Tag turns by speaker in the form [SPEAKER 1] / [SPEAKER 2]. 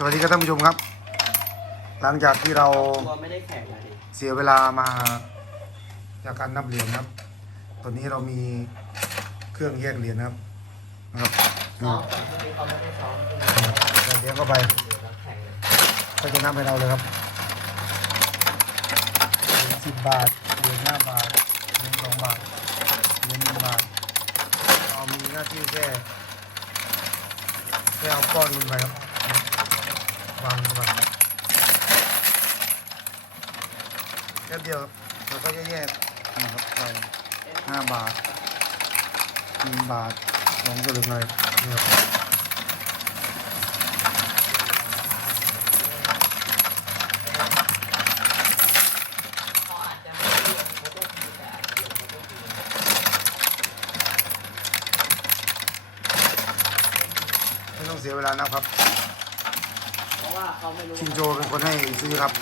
[SPEAKER 1] สวัสดีครับท่านผู้ชมครับ หลังจากที่เรา
[SPEAKER 2] ตัวไม่ได้แข่งอะดิ
[SPEAKER 1] เสียเวลามาจากการนับเหรียญครับ ตอนนี้เรามีเครื่องแยกเหรียญนะครับนะครับ
[SPEAKER 2] ซ้อมแต่ที่เขาไม่ได้ซ้อมที่
[SPEAKER 1] ใส่เหรียญเข้าไป
[SPEAKER 2] ก็
[SPEAKER 1] จะนับให้เราเลยครับสิบบาทเหรียญห้าบาทเหรียญสองบาทเหรียญหนึ่งบาทเรามีหน้าที่แค่แค่เอาก้อนลงไปครับางลงไปแค่เดียวเราก็จะแยกนะครับไปห้าบาทหนึ่งบาทสองสลึงเลยนี่ครับ
[SPEAKER 2] เขาอาจจะไม่ได้ลงเขาก็มีแต่อาจจะลงเขาก็มี
[SPEAKER 1] ไม่ต้องเสียเวลานะครับ ชินโจเป็นคนให้ซื้อครับ